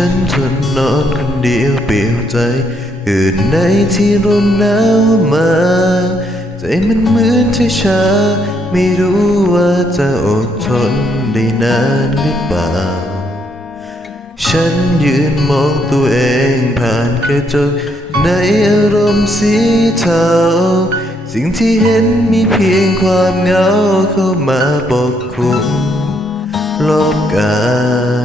ฉันทนนอนคนเดียวเปลี่ยวใจ อื่นในที่ลมหนาวมา ใจมันเหมือนที่ชา ไม่รู้ว่าจะอดทนได้นานหรือเปล่า ฉันยืนมองตัวเองผ่านกระจก ในอารมณ์สีเทา สิ่งที่เห็นมีเพียงความเหงาเข้ามาปกคลุมรอบกาย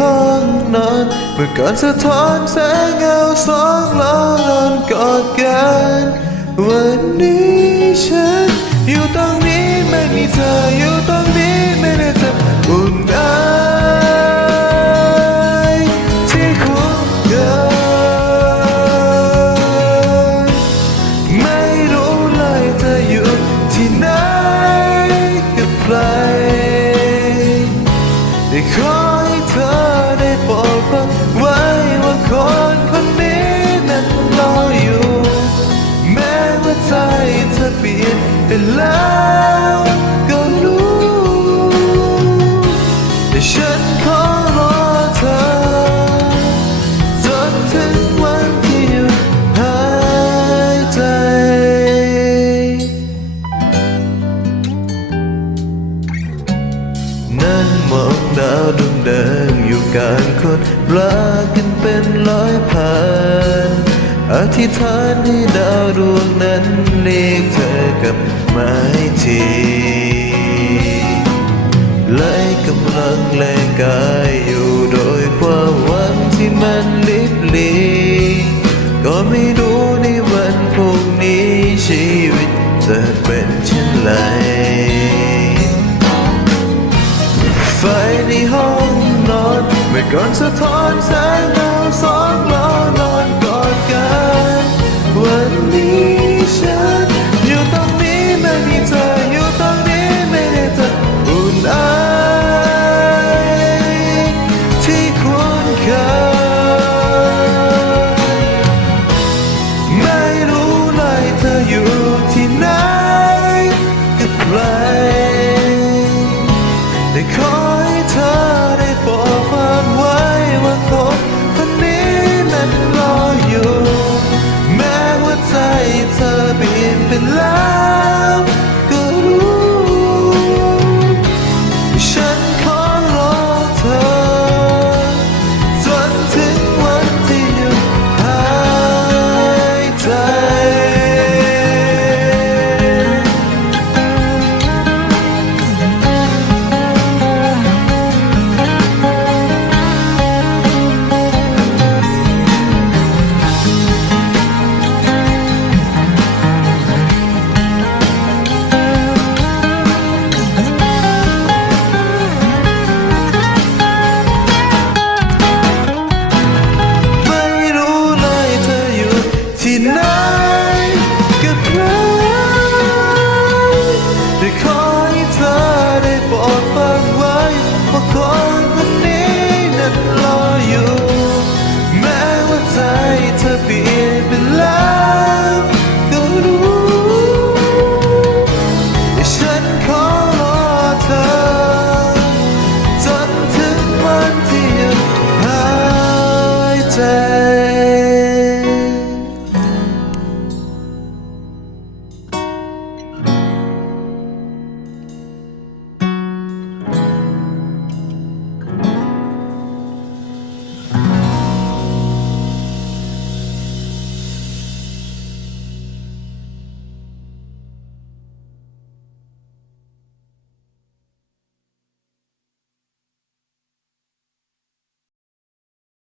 ห้องนอนเมื่อก่อนสะท้อนแสงเงาสองเรานอนกอดกันวันนี้ฉันอยู่ตรงนี้ไม่มีเธออยู่ตรงนี้ไม่ได้เธออุ่นไอที่คุ้นเคยไม่รู้เลยเธออยู่ที่ไหนกับใครได้ขอให้ เธอได้บอกว่าไว้ว่าคนคนนี้นั้นรออยู่ แม้ว่าใจเธอเปลี่ยนไปแล้ว ดาวดวงเดิมอยู่กางคนรักกันเป็นร้อยพันอธิษฐานให้ดาวดวงนั้นเรียกเธอกับมาให้ทีเลยกำลังแรงกายอยู่โดยความหวังที่มันลิบลีก็ไม่รู้ในวันพรุ่งนี้ชีวิตจะเป็นเช่นไร ก่อนสะท้อนแสง